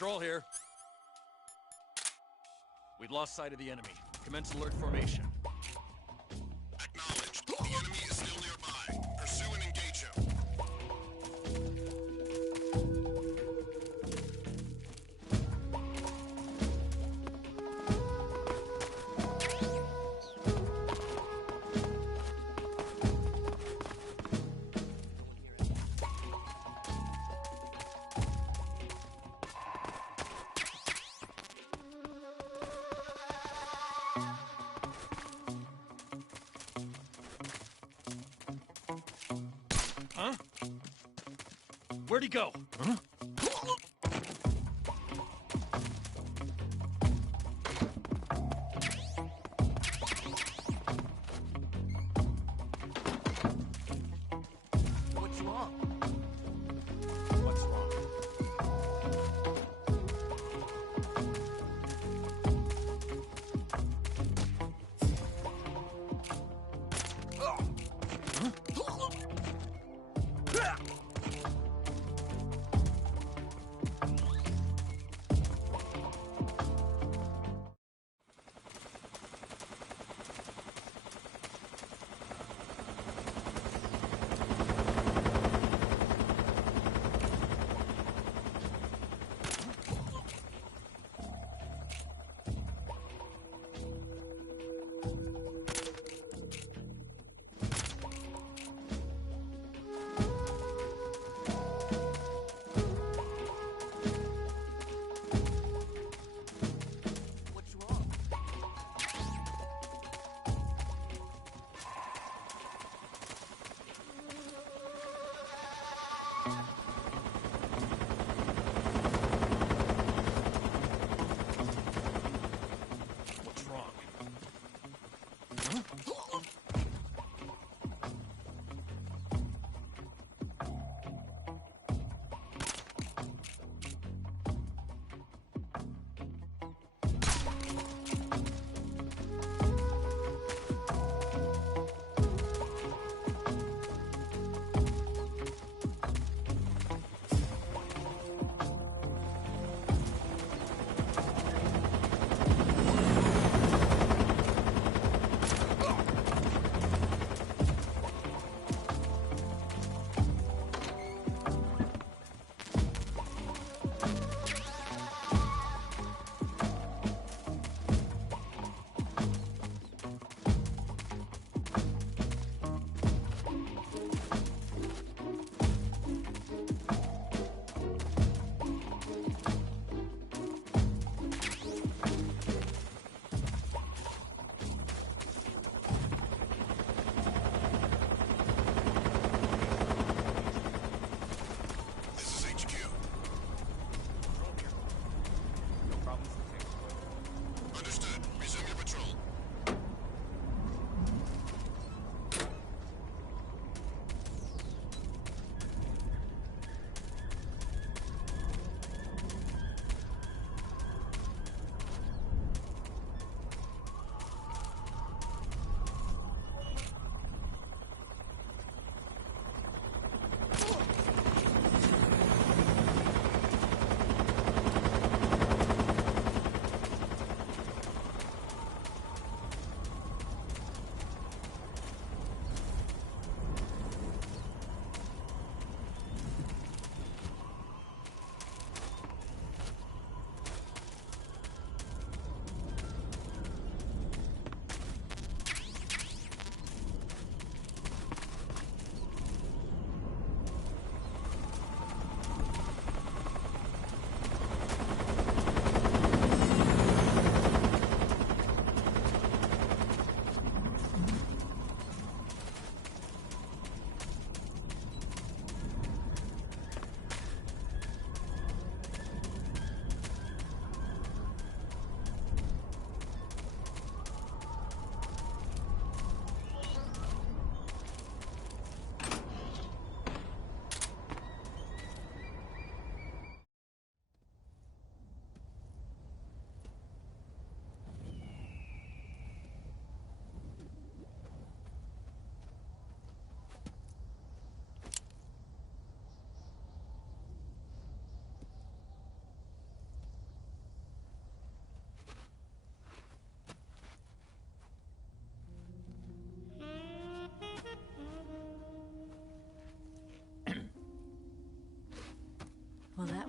Patrol here. We've lost sight of the enemy. Commence alert formation. Acknowledged. The enemy is still nearby. Pursue and engage him. Huh? Where'd he go? Huh? What's wrong? What's wrong? Huh?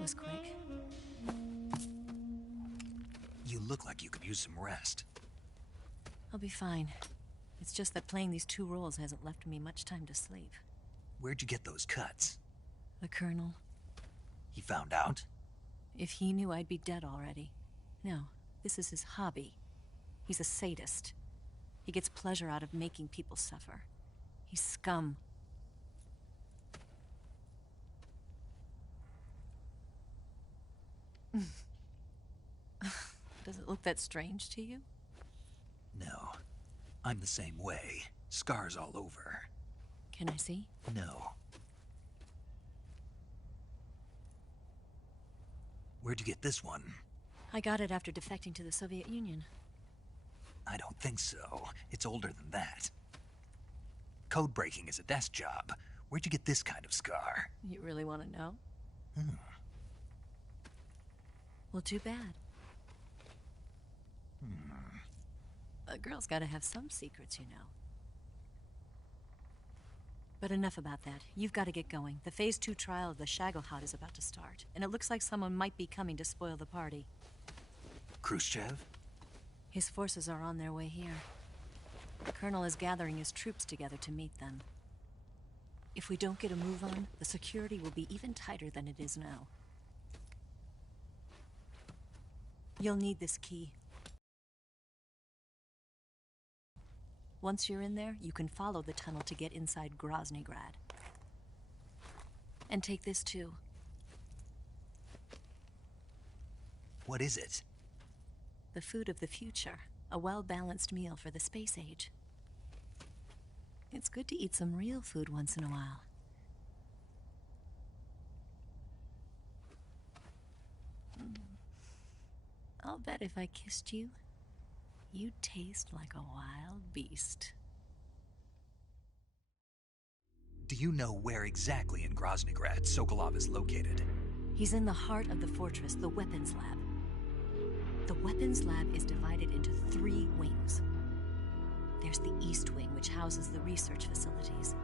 was quick. You look like you could use some rest. I'll be fine. It's just that playing these two roles hasn't left me much time to sleep. Where'd you get those cuts? The Colonel. He found out? If he knew, I'd be dead already. No, this is his hobby. He's a sadist. He gets pleasure out of making people suffer. He's scum. Does it look that strange to you? No. I'm the same way. Scars all over. Can I see? No. Where'd you get this one? I got it after defecting to the Soviet Union. I don't think so. It's older than that. Code breaking is a desk job. Where'd you get this kind of scar? You really want to know? Well, too bad. A girl's gotta have some secrets, you know. But enough about that. You've got to get going. The Phase 2 trial of the Shagohod is about to start, and it looks like someone might be coming to spoil the party. Khrushchev? His forces are on their way here. The Colonel is gathering his troops together to meet them. If we don't get a move on, the security will be even tighter than it is now. You'll need this key. Once you're in there, you can follow the tunnel to get inside Groznygrad. And take this too. What is it? The food of the future. A well-balanced meal for the space age. It's good to eat some real food once in a while. I'll bet if I kissed you, you'd taste like a wild beast. Do you know where exactly in Groznygrad Sokolov is located? He's in the heart of the fortress, the weapons lab. The weapons lab is divided into 3 wings. There's the East Wing, which houses the research facilities.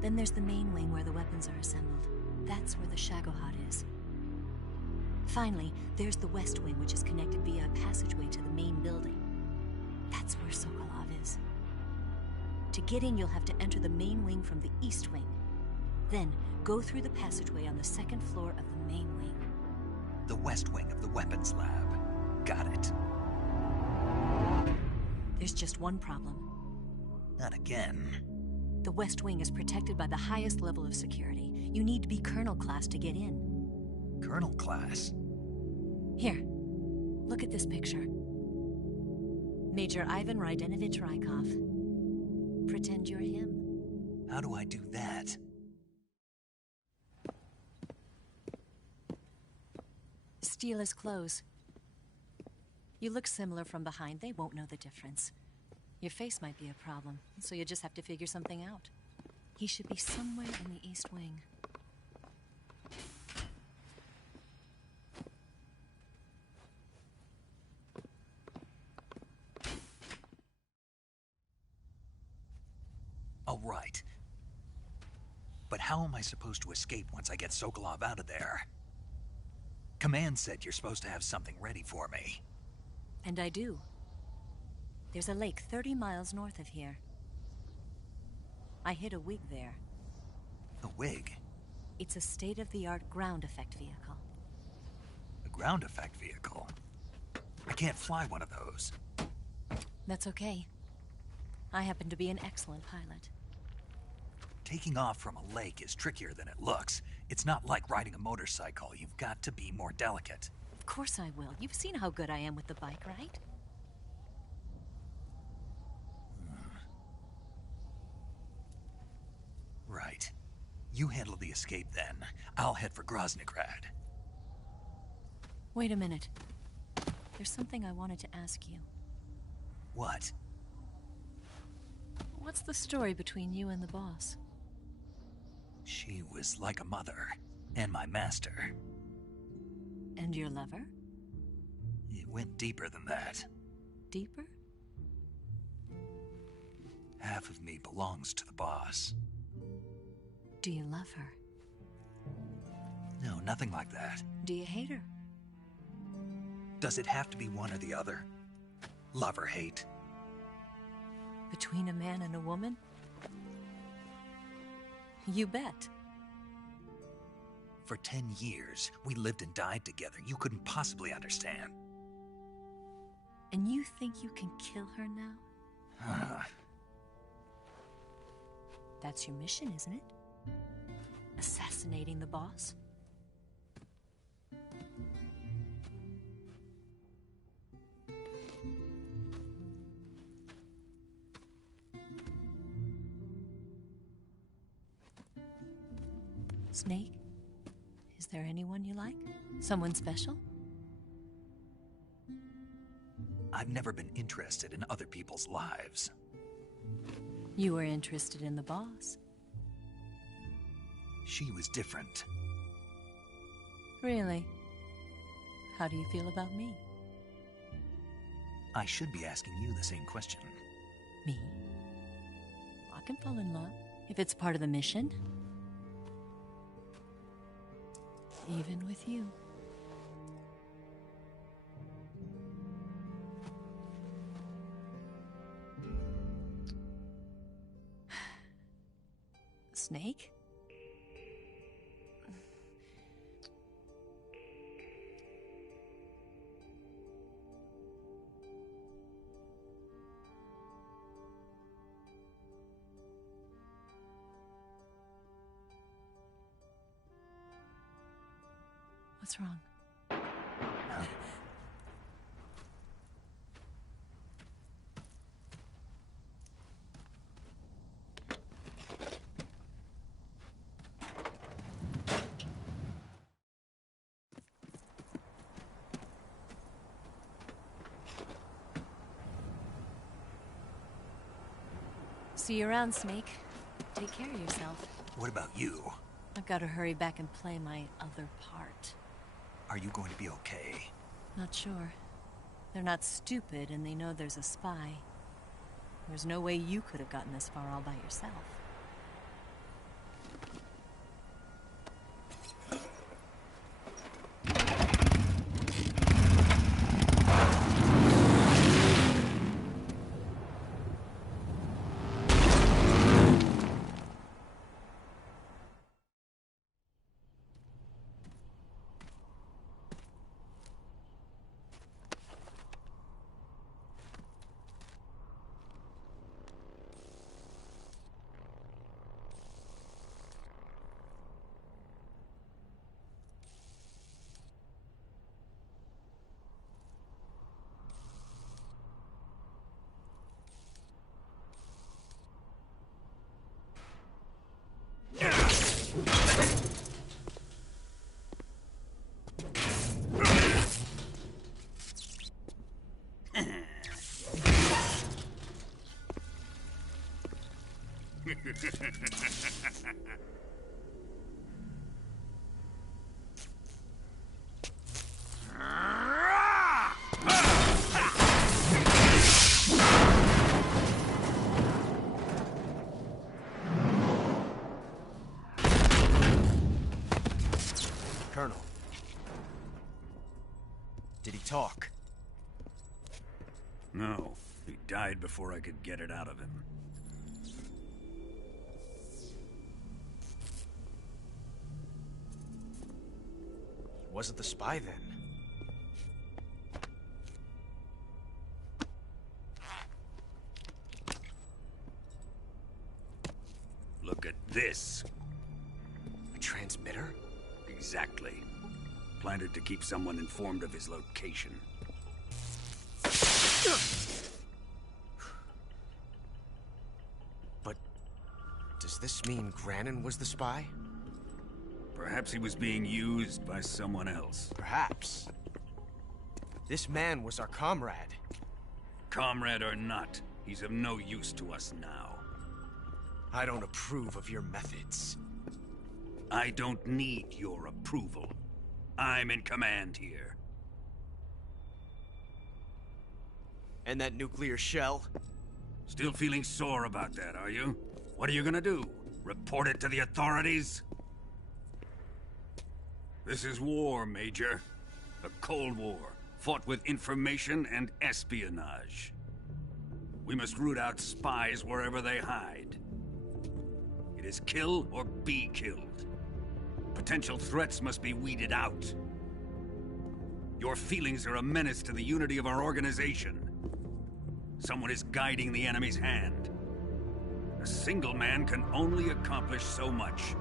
Then there's the main wing where the weapons are assembled. That's where the Shagohod is. Finally, there's the West Wing, which is connected via a passageway to the main building. That's where Sokolov is. To get in, you'll have to enter the main wing from the East Wing. Then, go through the passageway on the 2nd floor of the main wing. The West Wing of the weapons lab. Got it. There's just one problem. Not again. The West Wing is protected by the highest level of security. You need to be Colonel class to get in. Colonel class? Here, look at this picture. Major Ivan Rydenovich Rykov. Pretend you're him. How do I do that? Steal his clothes. You look similar from behind. They won't know the difference. Your face might be a problem, so you just have to figure something out. He should be somewhere in the East Wing. All right. But how am I supposed to escape once I get Sokolov out of there? Command said you're supposed to have something ready for me. And I do. There's a lake 30 miles north of here. I hid a wig there. A wig? It's a state-of-the-art ground effect vehicle. A ground effect vehicle? I can't fly one of those. That's okay. I happen to be an excellent pilot. Taking off from a lake is trickier than it looks. It's not like riding a motorcycle. You've got to be more delicate. Of course I will. You've seen how good I am with the bike, right? Right. You handle the escape then. I'll head for Groznygrad. Wait a minute. There's something I wanted to ask you. What? What's the story between you and the boss? She was like a mother, and my master. And your lover? It went deeper than that. Deeper? Half of me belongs to the boss. Do you love her? No, nothing like that. Do you hate her? Does it have to be one or the other? Love or hate? Between a man and a woman? You bet. For 10 years, we lived and died together. You couldn't possibly understand. And you think you can kill her now? That's your mission, isn't it? Assassinating the boss? Snake? Is there anyone you like? Someone special? I've never been interested in other people's lives. You were interested in the boss. She was different. Really? How do you feel about me? I should be asking you the same question. Me? I can fall in love if it's part of the mission. Even with you. Snake? What's wrong? See you around, Snake. Take care of yourself. What about you? I've got to hurry back and play my other part. Are you going to be okay? Not sure. They're not stupid, and they know there's a spy. There's no way you could have gotten this far all by yourself. Colonel. Did he talk? No, he died before I could get it out of him. He wasn't the spy then. Look at this. A transmitter? Exactly. Planted to keep someone informed of his location. But does this mean Grannon was the spy? Perhaps he was being used by someone else. Perhaps. This man was our comrade. Comrade or not, he's of no use to us now. I don't approve of your methods. I don't need your approval. I'm in command here. And that nuclear shell? Still feeling sore about that, are you? What are you gonna do? Report it to the authorities? This is war, Major. The Cold War, fought with information and espionage. We must root out spies wherever they hide. It is kill or be killed. Potential threats must be weeded out. Your feelings are a menace to the unity of our organization. Someone is guiding the enemy's hand. A single man can only accomplish so much.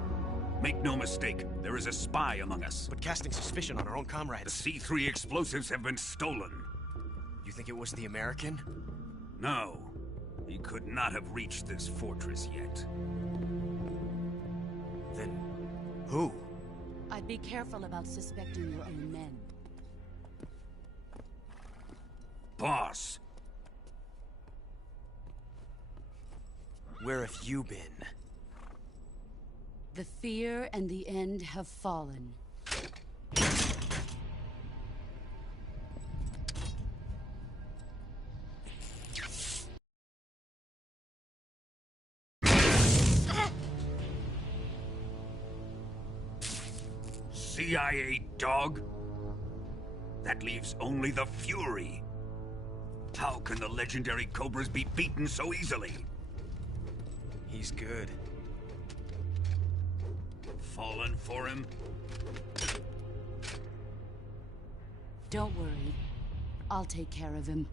Make no mistake, there is a spy among us. But casting suspicion on our own The comrades. C3 explosives have been stolen. You think it was the American? No, he could not have reached this fortress yet. Then who? I'd be careful about suspecting your own men. Boss, Where have you been? The fear and the end have fallen. CIA dog? That leaves only the Fury. How can the legendary Cobras be beaten so easily? He's good. Fallen for him? Don't worry. I'll take care of him.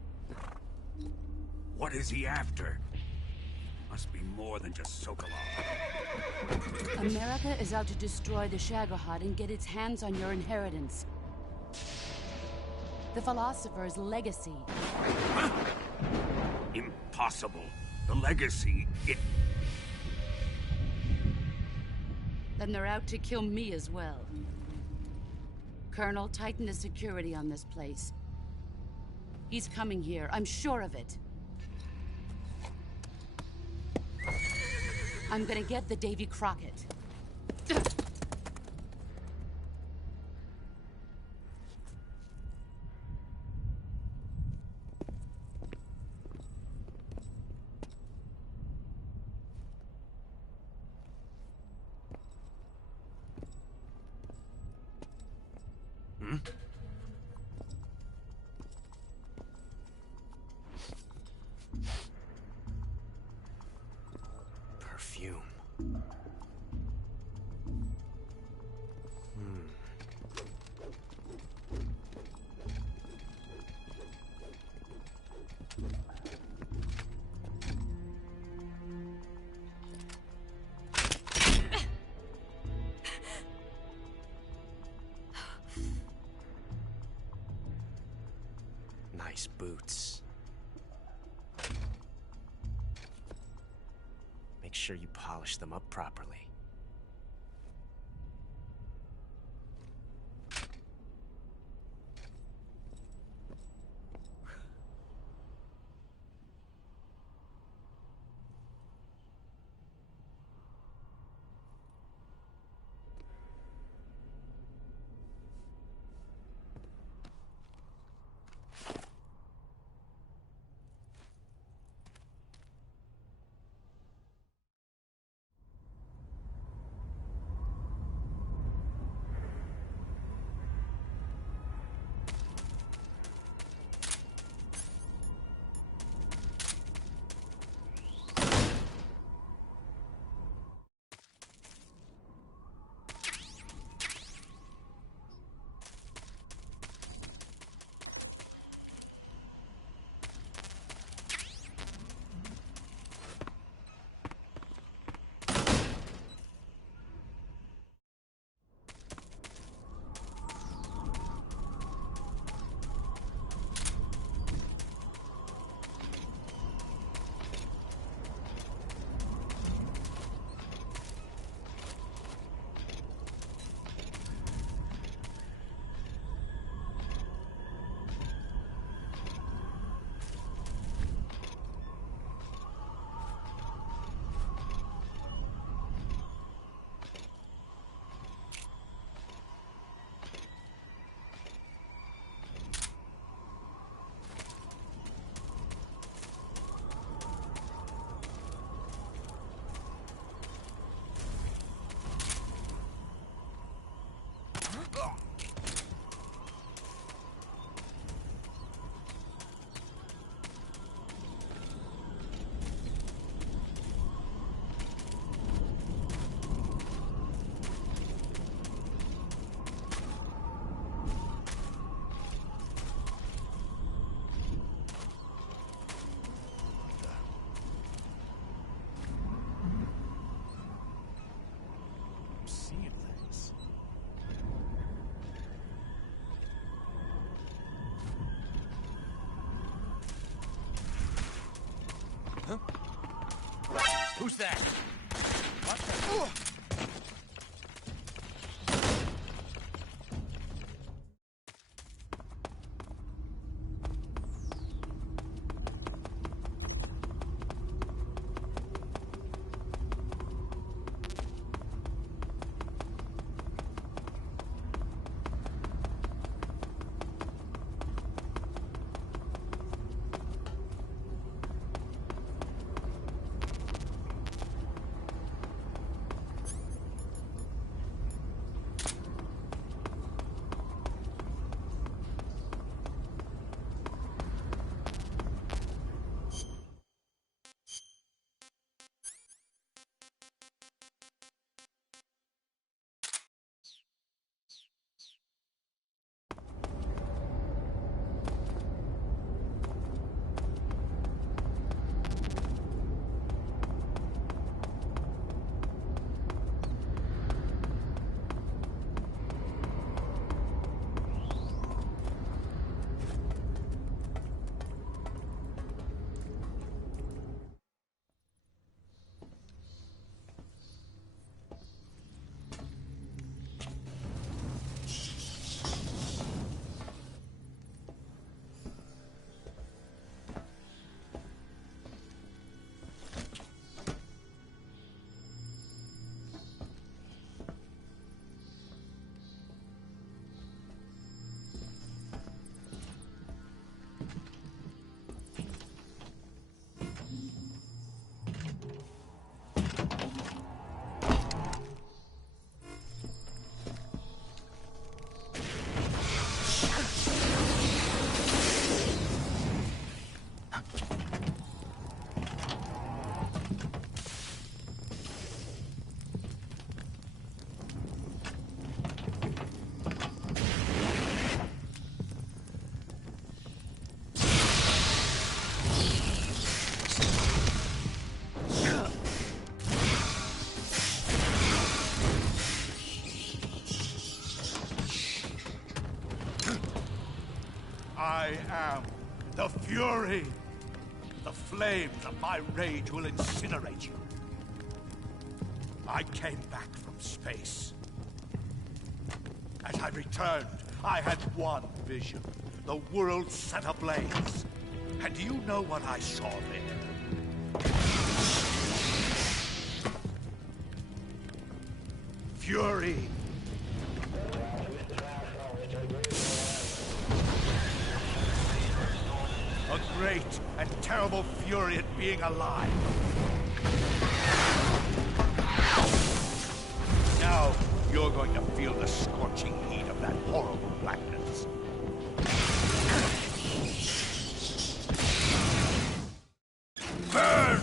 What is he after? Must be more than just Sokolov. America is out to destroy the Shagohod and get its hands on your inheritance. The philosopher's legacy. Impossible. The legacy, it... Then they're out to kill me as well. Colonel, tighten the security on this place. He's coming here, I'm sure of it. I'm gonna get the Davy Crockett. Perfume. Nice boots. Make sure you polish them up properly. Who's that? What the? I am the Fury. The flames of my rage will incinerate you. I came back from space. As I returned, I had one vision. The world set ablaze. And do you know what I saw there? Fury. A great and terrible fury at being alive. Now, you're going to feel the scorching heat of that horrible blackness. Burn!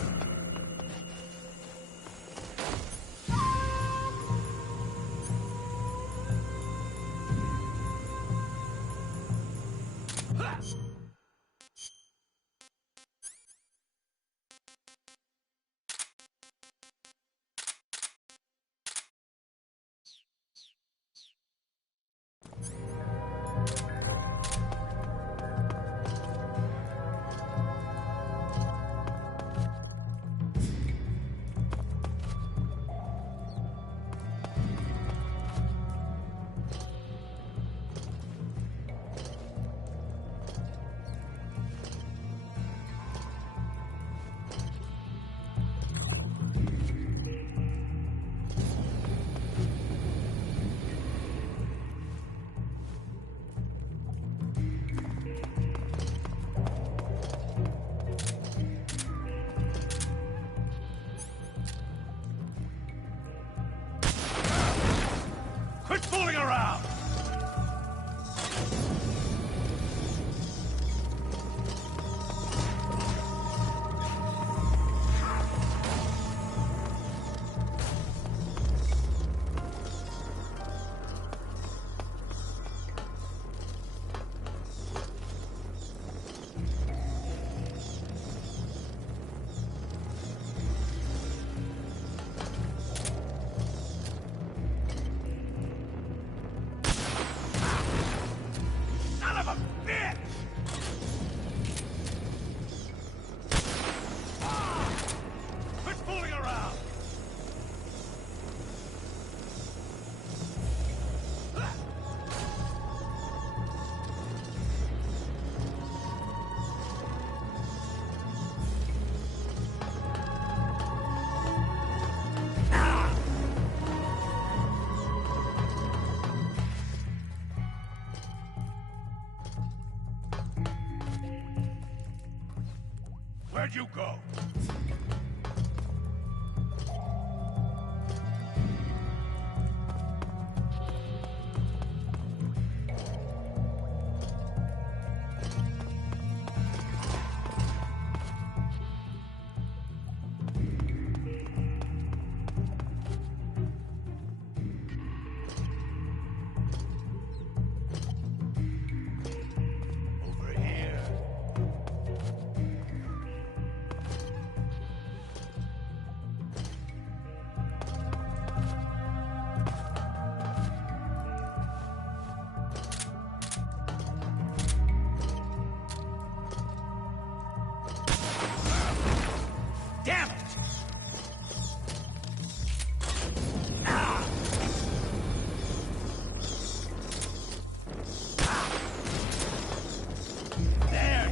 Where'd you go? Over here. Damn it! There!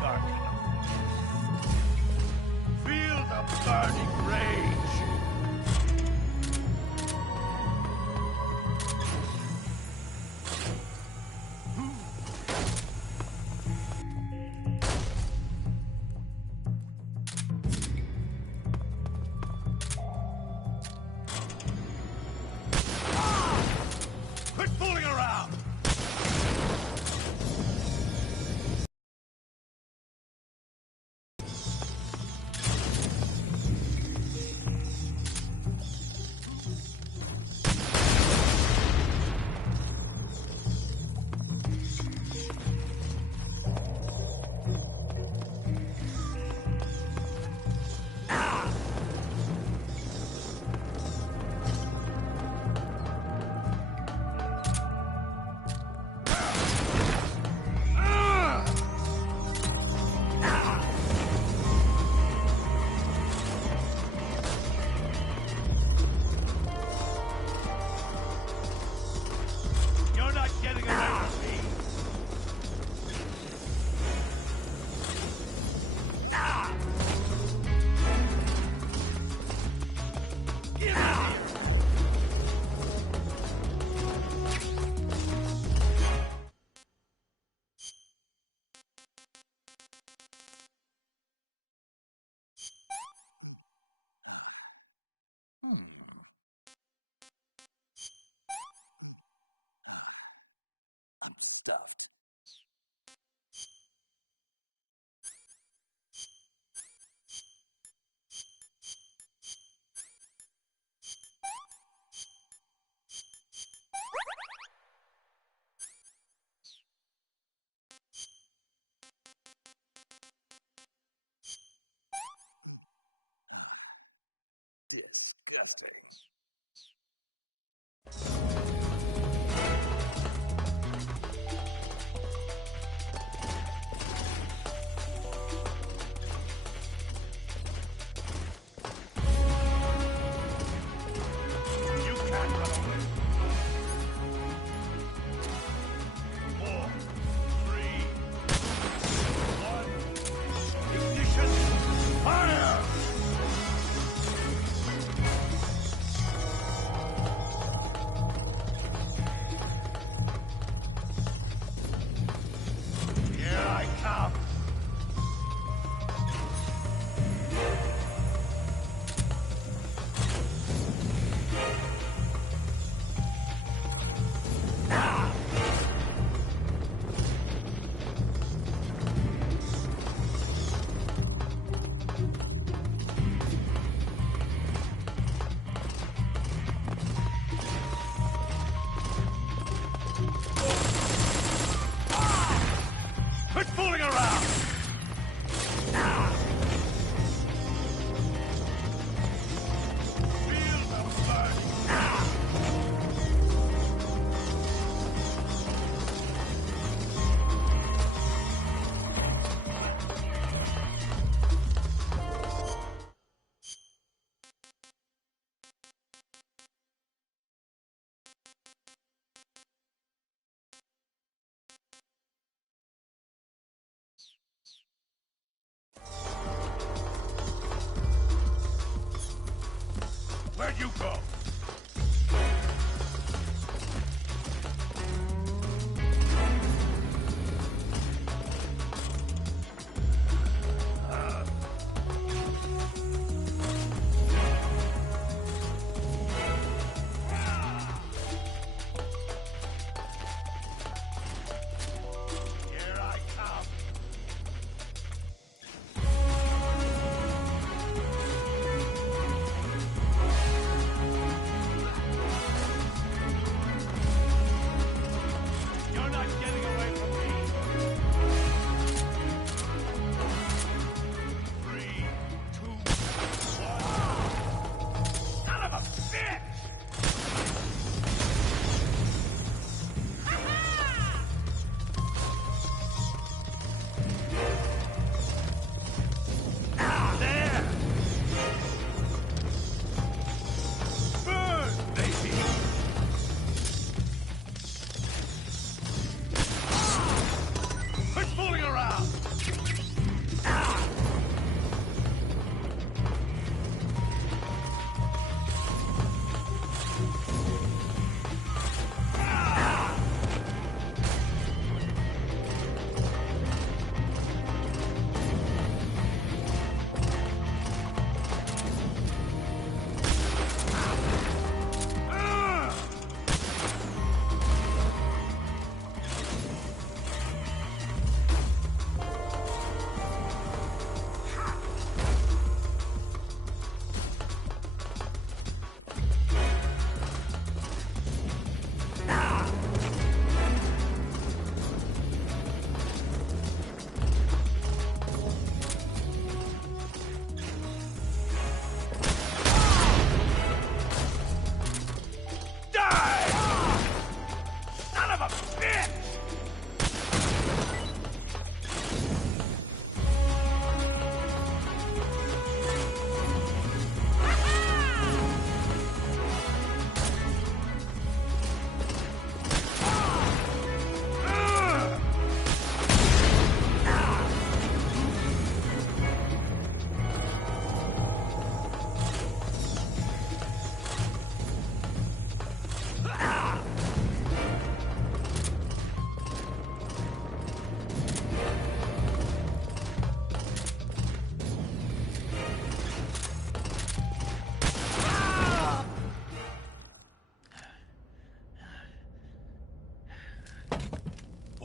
Dark enough. Feel the burning rage. Quit fooling around! You're not getting away from me! Get out of here! You can't run away. 4, 3, 1. Ignition! Fire!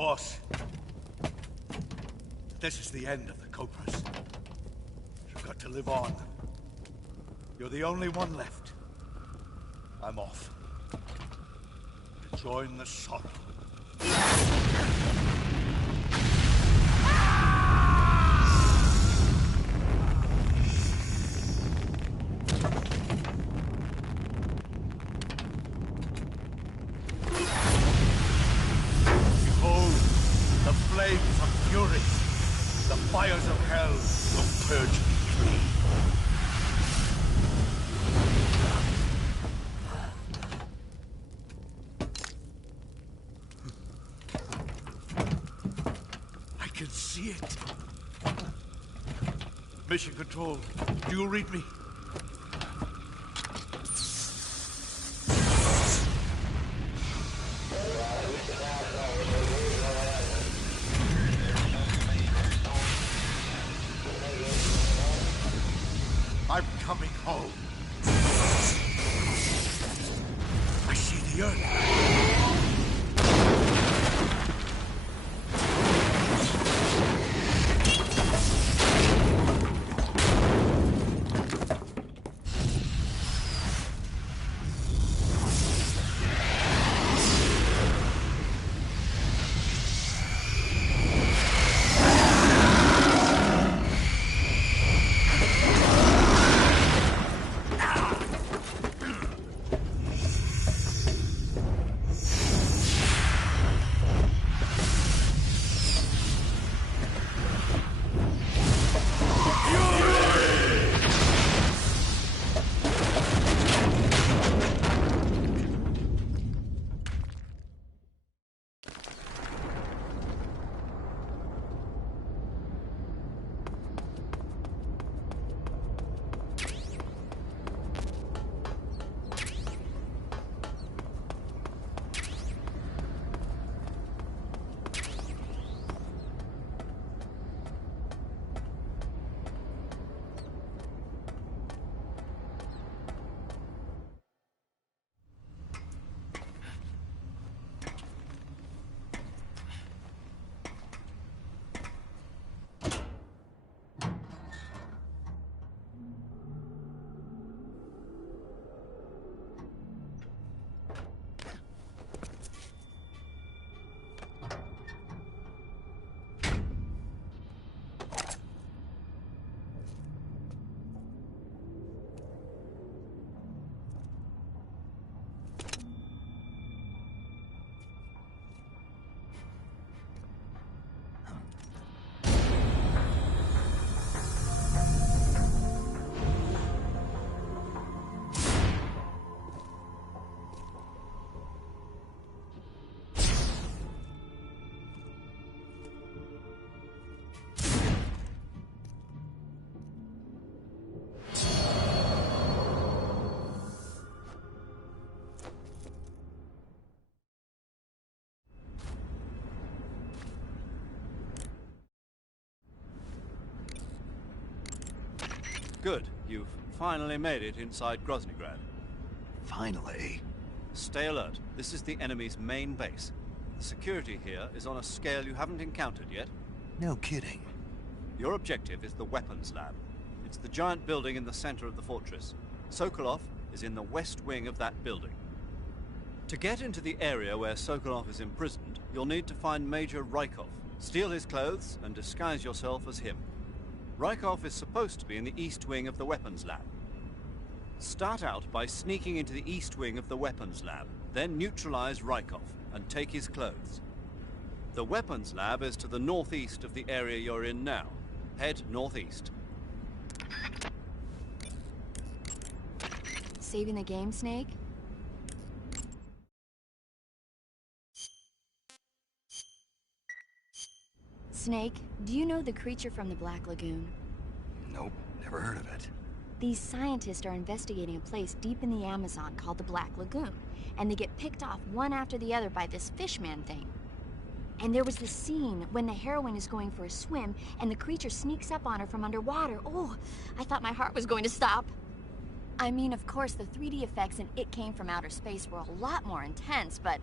boss. This is the end of the Cobras. You've got to live on. You're the only one left. I'm off. To join the sorrow. Behold, the flames of fury. The fires of hell will purge me free. I can see it. Mission Control, do you read me? I'm coming home. I see the earth. Good. You've finally made it inside Groznygrad. Finally. Stay alert. This is the enemy's main base. The security here is on a scale you haven't encountered yet. No kidding. Your objective is the weapons lab. It's the giant building in the center of the fortress. Sokolov is in the west wing of that building. To get into the area where Sokolov is imprisoned, you'll need to find Major Rykov, steal his clothes, and disguise yourself as him. Rykov is supposed to be in the east wing of the weapons lab. Start out by sneaking into the east wing of the weapons lab, then neutralize Rykov and take his clothes. The weapons lab is to the northeast of the area you're in now. Head northeast. Saving the game, Snake? Snake, do you know the creature from the Black Lagoon? Nope, never heard of it. These scientists are investigating a place deep in the Amazon called the Black Lagoon, and they get picked off one after the other by this fishman thing. And there was this scene when the heroine is going for a swim, and the creature sneaks up on her from underwater. Oh, I thought my heart was going to stop. I mean, of course, the 3D effects in It Came from Outer Space were a lot more intense, but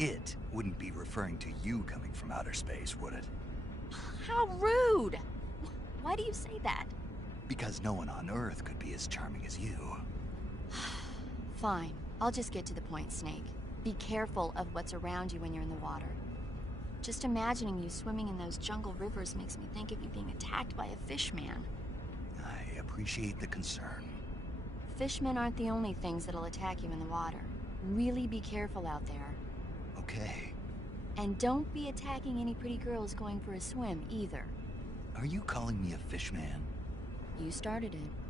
it wouldn't be referring to you coming from outer space, would it? How rude! Why do you say that? Because no one on Earth could be as charming as you. Fine. I'll just get to the point, Snake. Be careful of what's around you when you're in the water. Just imagining you swimming in those jungle rivers makes me think of you being attacked by a fish man. I appreciate the concern. Fishmen aren't the only things that'll attack you in the water. Really be careful out there. Okay. And don't be attacking any pretty girls going for a swim, either. Are you calling me a fish man? You started it.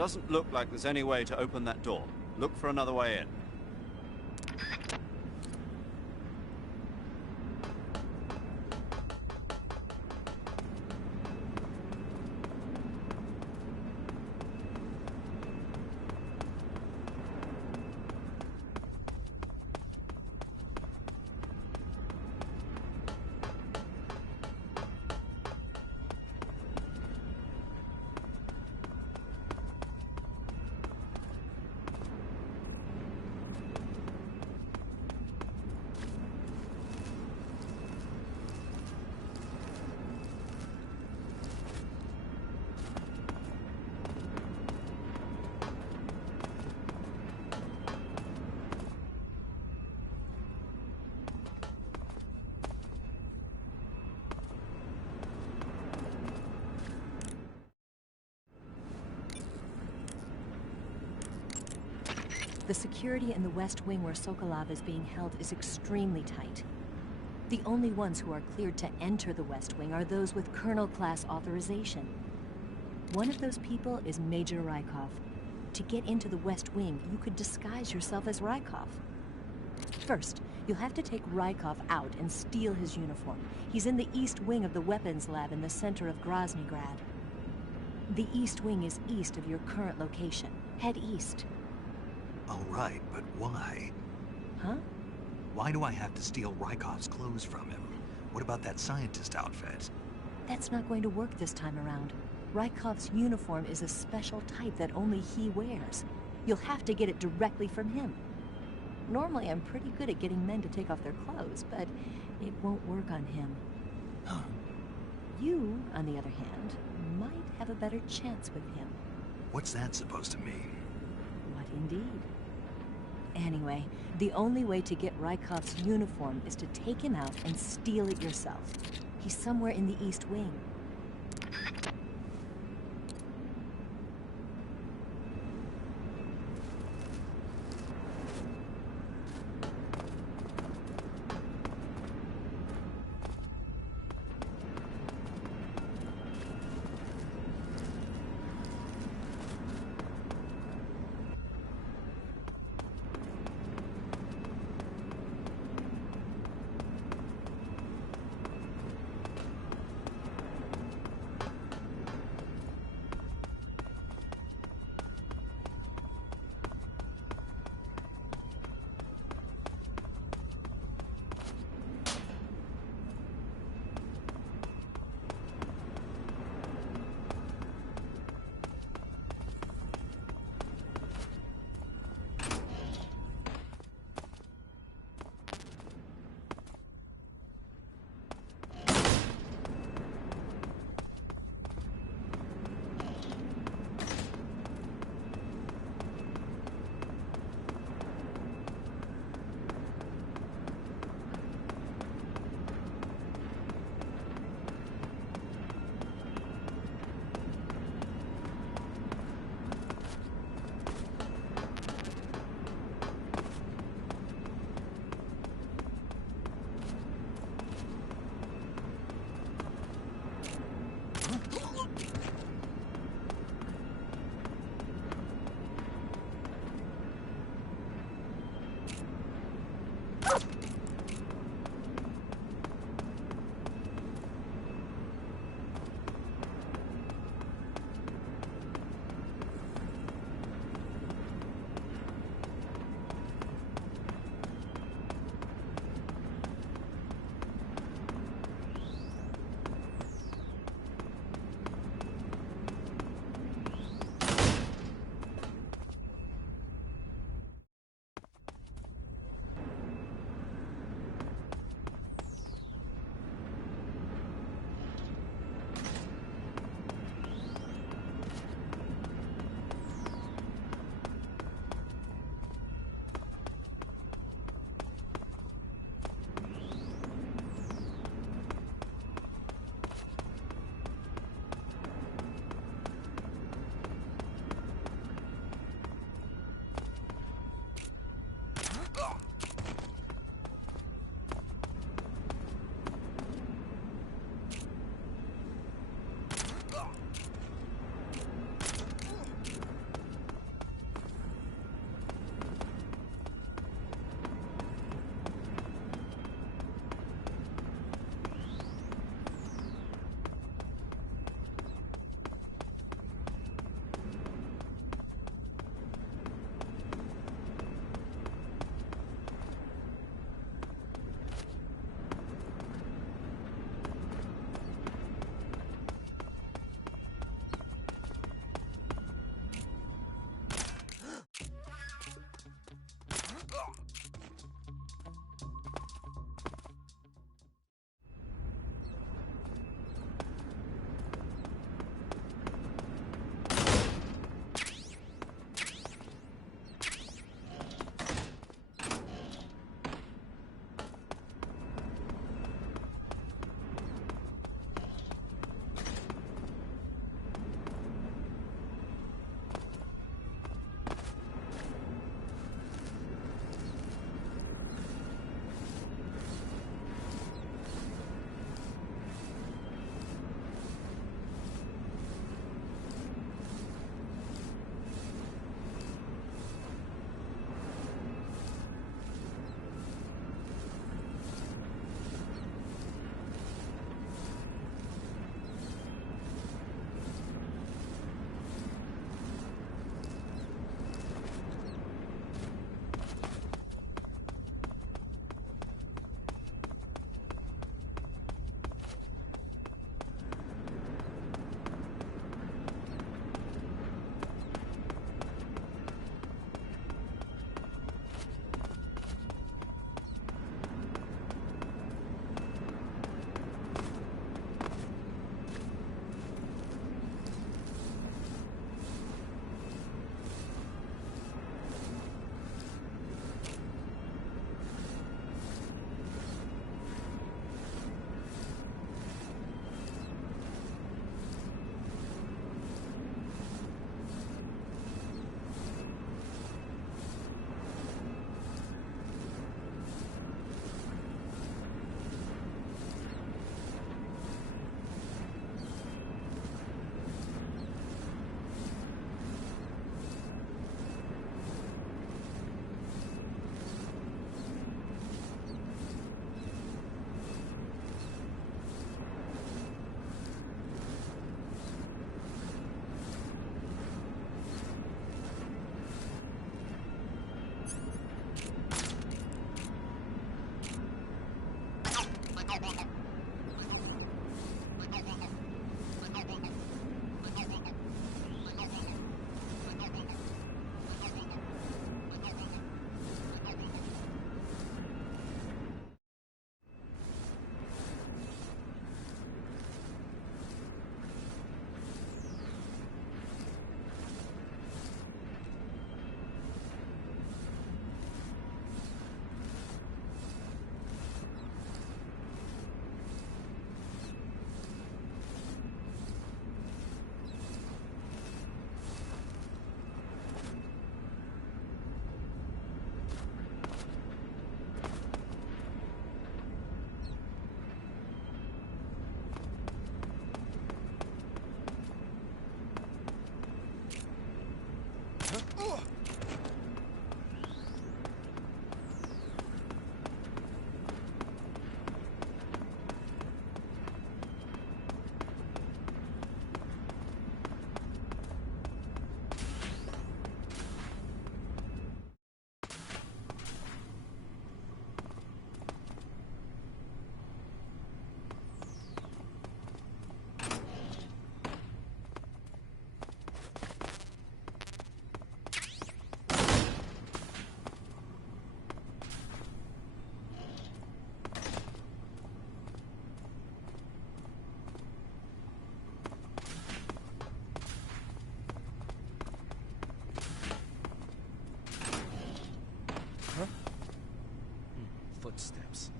Doesn't look like there's any way to open that door. Look for another way in. The security in the West Wing where Sokolov is being held is extremely tight. The only ones who are cleared to enter the West Wing are those with Colonel-class authorization. One of those people is Major Rykov. To get into the West Wing, you could disguise yourself as Rykov. First, you'll have to take Rykov out and steal his uniform. He's in the East Wing of the weapons lab in the center of Groznygrad. The East Wing is east of your current location. Head east. All right, but why? Huh? Why do I have to steal Rykov's clothes from him? What about that scientist outfit? That's not going to work this time around. Rykov's uniform is a special type that only he wears. You'll have to get it directly from him. Normally, I'm pretty good at getting men to take off their clothes, but it won't work on him. Huh? You, on the other hand, might have a better chance with him. What's that supposed to mean? What indeed? Anyway, the only way to get Rykov's uniform is to take him out and steal it yourself. He's somewhere in the East Wing. Footsteps.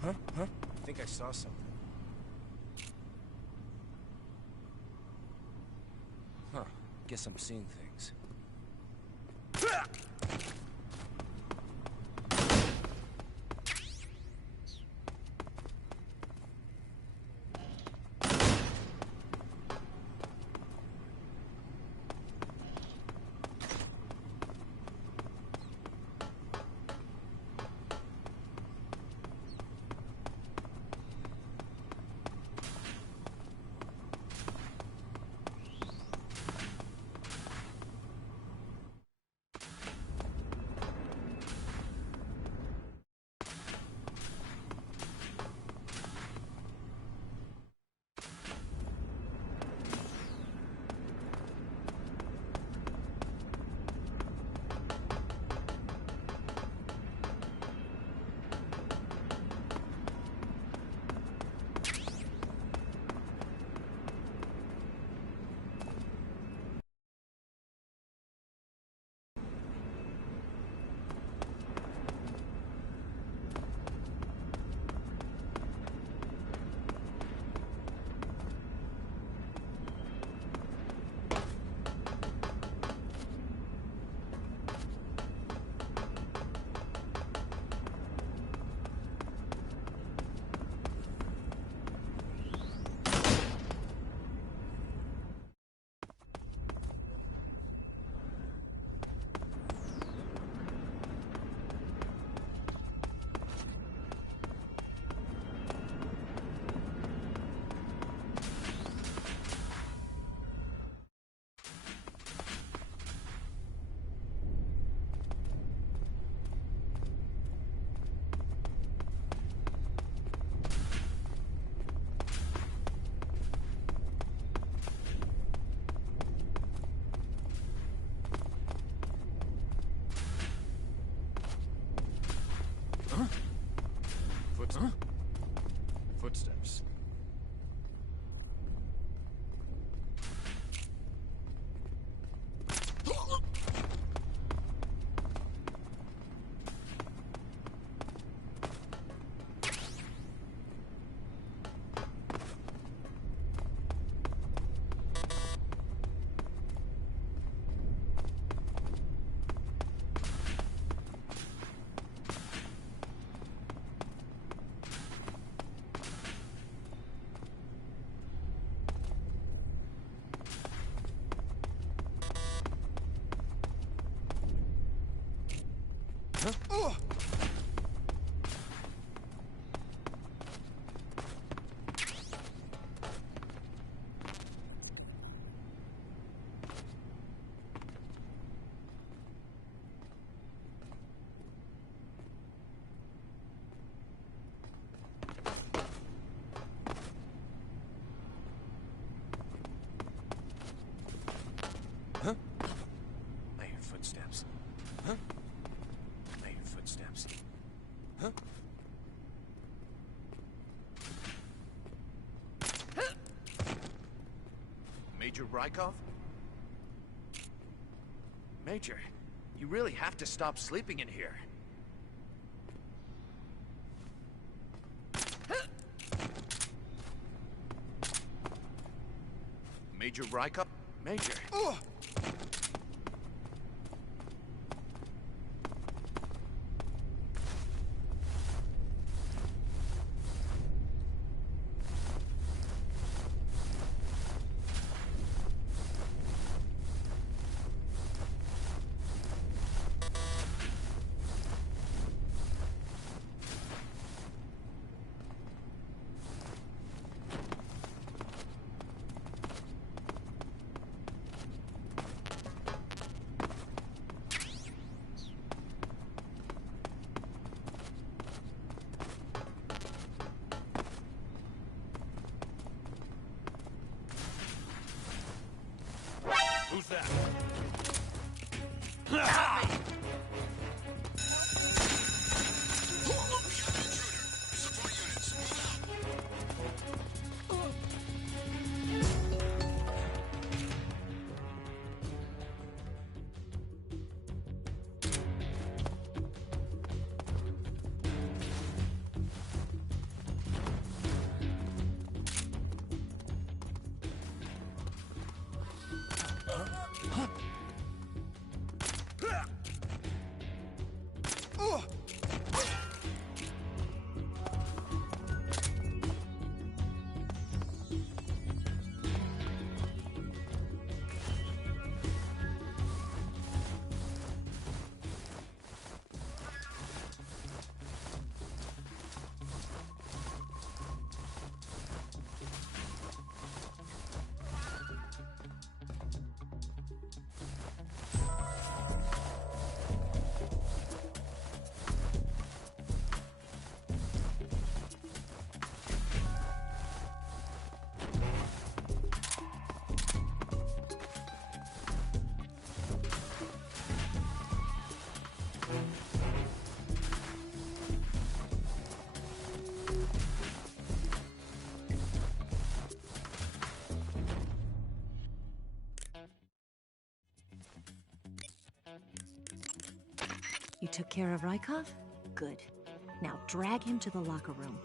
Huh? I think I saw something. Huh. Guess I'm seeing things. Footsteps. Rykov? Major, you really have to stop sleeping in here. Major Rykov? Major. Who's that? Support units, move out. You took care of Rykov? Good. Now drag him to the locker room.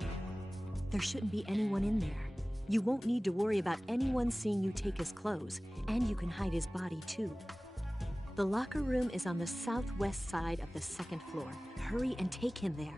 There shouldn't be anyone in there. You won't need to worry about anyone seeing you take his clothes, and you can hide his body too. The locker room is on the southwest side of the second floor. Hurry and take him there.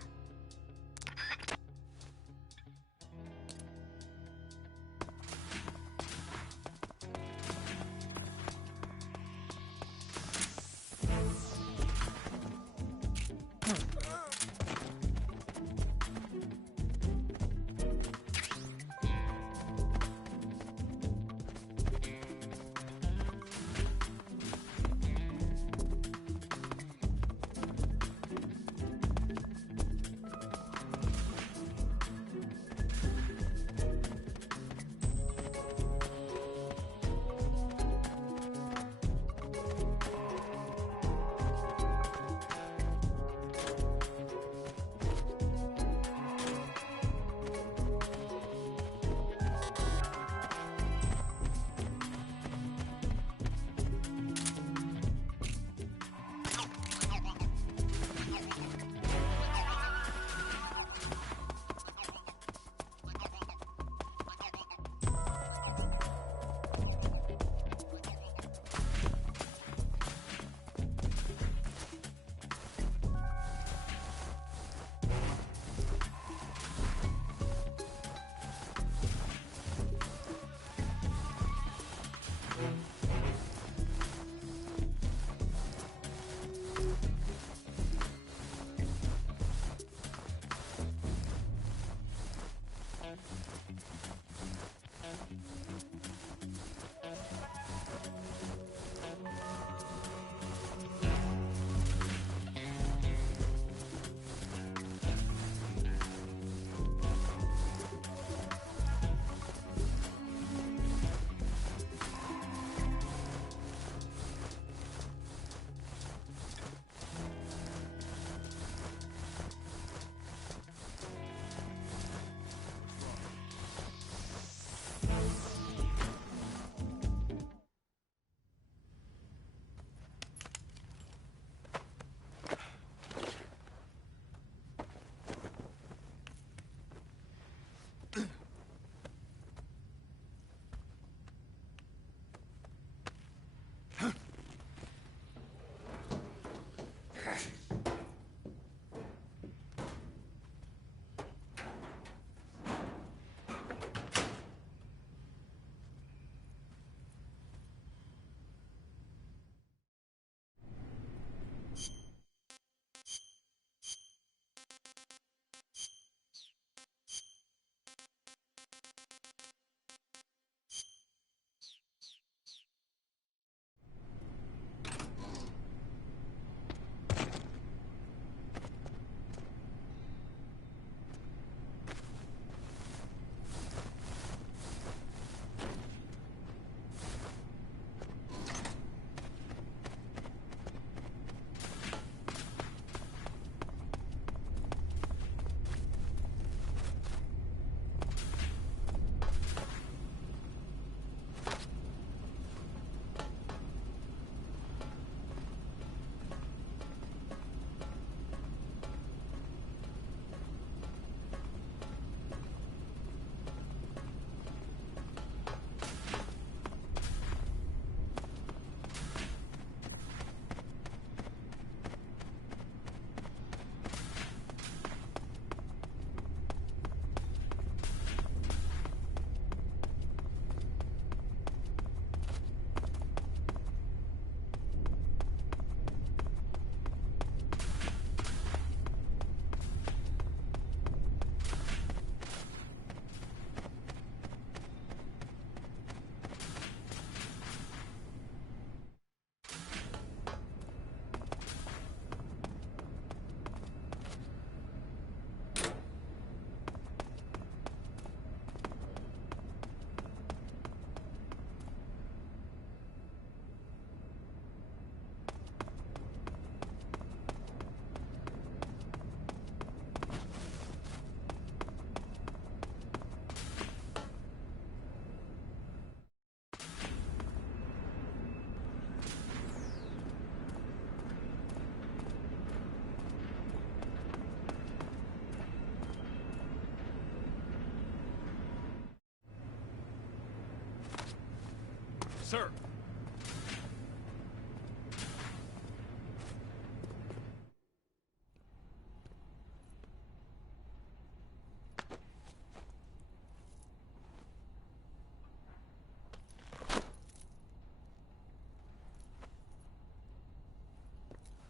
sir.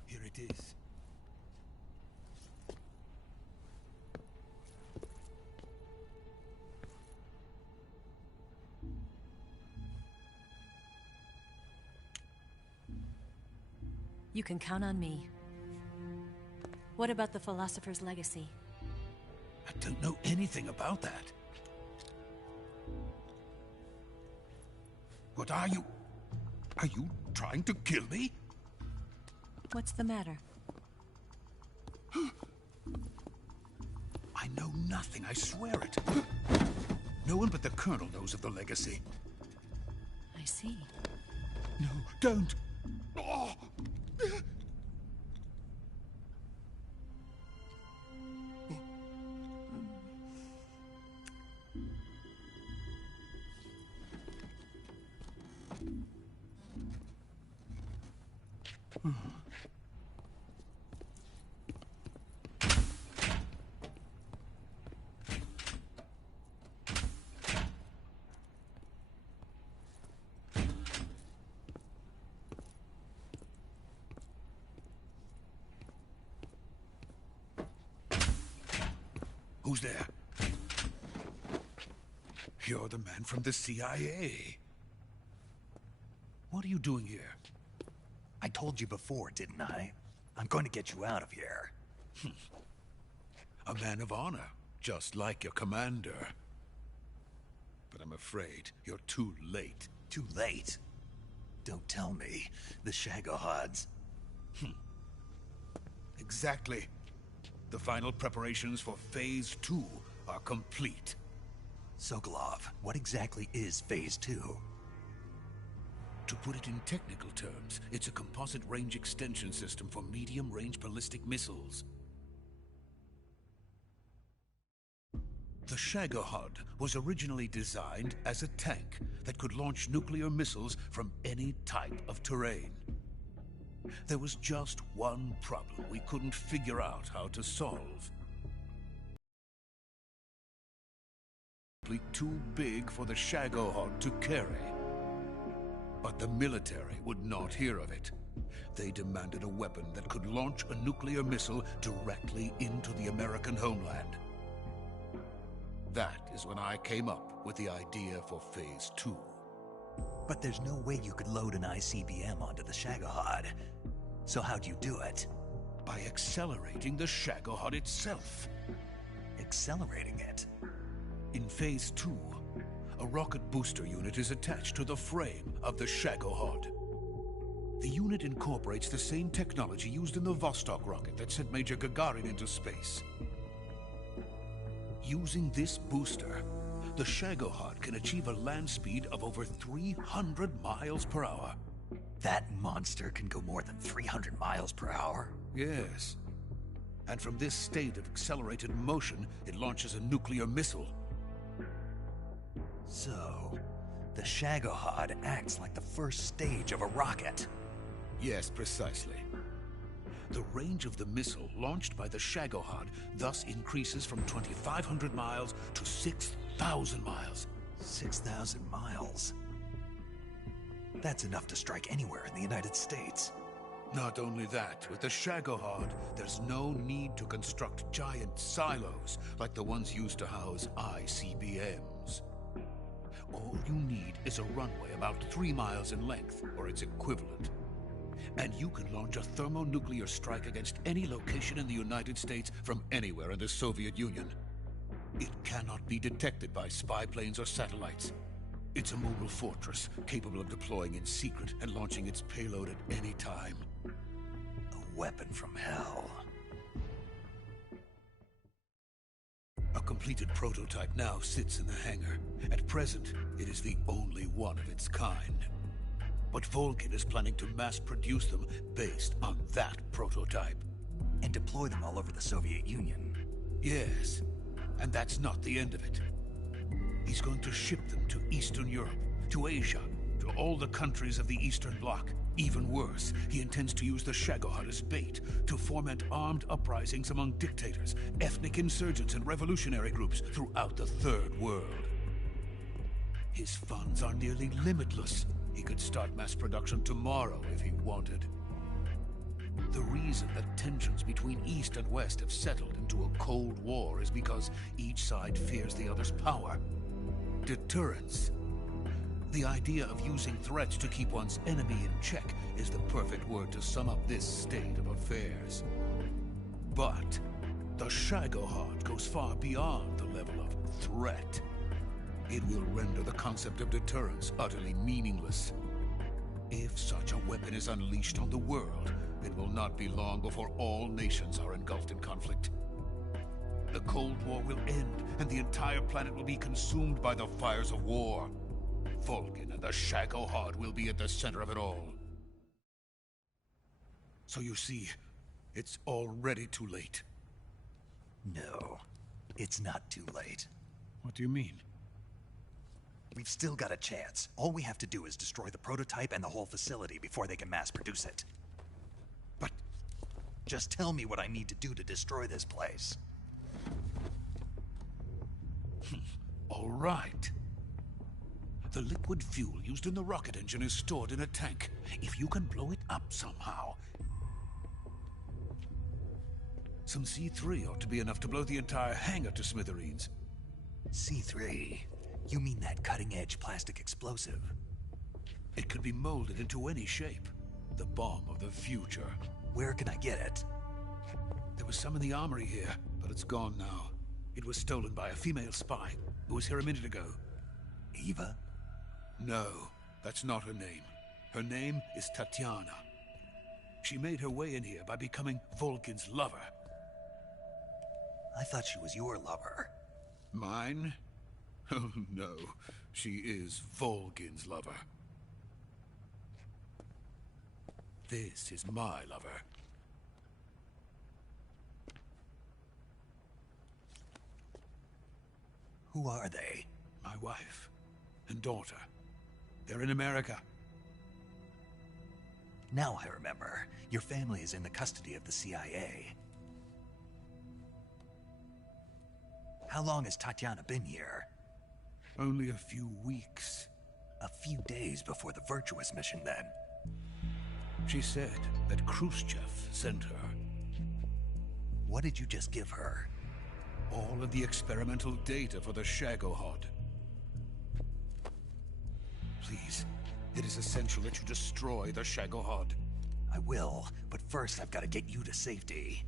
Here it is. You can count on me. What about the philosopher's legacy? I don't know anything about that. What are you? Are you trying to kill me? What's the matter? I know nothing, I swear it. No one but the Colonel knows of the legacy. I see. No, don't! Oh. Who's there? You're the man from the CIA. What are you doing here? I told you before, didn't I? I'm going to get you out of here. A man of honor, just like your commander. But I'm afraid you're too late. Too late? Don't tell me. The Shagohods. Exactly. The final preparations for Phase 2 are complete. Sokolov, what exactly is Phase 2? To put it in technical terms, it's a composite range extension system for medium-range ballistic missiles. The Shagohod was originally designed as a tank that could launch nuclear missiles from any type of terrain. There was just one problem we couldn't figure out how to solve. Too big for the Shagohod to carry. But the military would not hear of it. They demanded a weapon that could launch a nuclear missile directly into the American homeland. That is when I came up with the idea for Phase 2. But there's no way you could load an ICBM onto the Shagohod. So how'd you do it? By accelerating the Shagohod itself. Accelerating it? In Phase 2, a rocket booster unit is attached to the frame of the Shagohod. The unit incorporates the same technology used in the Vostok rocket that sent Major Gagarin into space. Using this booster, the Shagohod can achieve a land speed of over 300 miles per hour. That monster can go more than 300 miles per hour? Yes. And from this state of accelerated motion, it launches a nuclear missile. So, the Shagohod acts like the first stage of a rocket. Yes, precisely. The range of the missile launched by the Shagohod thus increases from 2,500 miles to 6,000 miles. 6,000 miles? That's enough to strike anywhere in the United States. Not only that, with the Shagohod, there's no need to construct giant silos like the ones used to house ICBMs. All you need is a runway about 3 miles in length, or its equivalent. And you can launch a thermonuclear strike against any location in the United States from anywhere in the Soviet Union. It cannot be detected by spy planes or satellites. It's a mobile fortress, capable of deploying in secret and launching its payload at any time. A weapon from hell. A completed prototype now sits in the hangar. At present, it is the only one of its kind. But Volkin is planning to mass-produce them based on that prototype. And deploy them all over the Soviet Union. Yes, and that's not the end of it. He's going to ship them to Eastern Europe, to Asia, to all the countries of the Eastern Bloc. Even worse, he intends to use the Shagohod as bait to foment armed uprisings among dictators, ethnic insurgents, and revolutionary groups throughout the Third World. His funds are nearly limitless. He could start mass production tomorrow if he wanted. The reason that tensions between East and West have settled into a Cold War is because each side fears the other's power. Deterrence. The idea of using threats to keep one's enemy in check is the perfect word to sum up this state of affairs. But the Shagohod goes far beyond the level of threat. It will render the concept of deterrence utterly meaningless. If such a weapon is unleashed on the world, it will not be long before all nations are engulfed in conflict. The Cold War will end, and the entire planet will be consumed by the fires of war. Vulcan and the Shagohod will be at the center of it all. So you see, it's already too late. No, it's not too late. What do you mean? We've still got a chance. All we have to do is destroy the prototype and the whole facility before they can mass produce it. But just tell me what I need to do to destroy this place. All right. The liquid fuel used in the rocket engine is stored in a tank. If you can blow it up somehow... Some C3 ought to be enough to blow the entire hangar to smithereens. C3? You mean that cutting-edge plastic explosive? It could be molded into any shape. The bomb of the future. Where can I get it? There was some in the armory here, but it's gone now. It was stolen by a female spy who was here a minute ago. Eva? No, that's not her name. Her name is Tatiana. She made her way in here by becoming Vulcan's lover. I thought she was your lover. Mine? Oh no, she is Vulcan's lover. This is my lover. Who are they? My wife and daughter. They're in America. Now I remember. Your family is in the custody of the CIA. How long has Tatiana been here? Only a few weeks. A few days before the Virtuous mission, then. She said that Khrushchev sent her. What did you just give her? All of the experimental data for the Shagohod. Please, it is essential that you destroy the Shagohod. I will, but first I've got to get you to safety.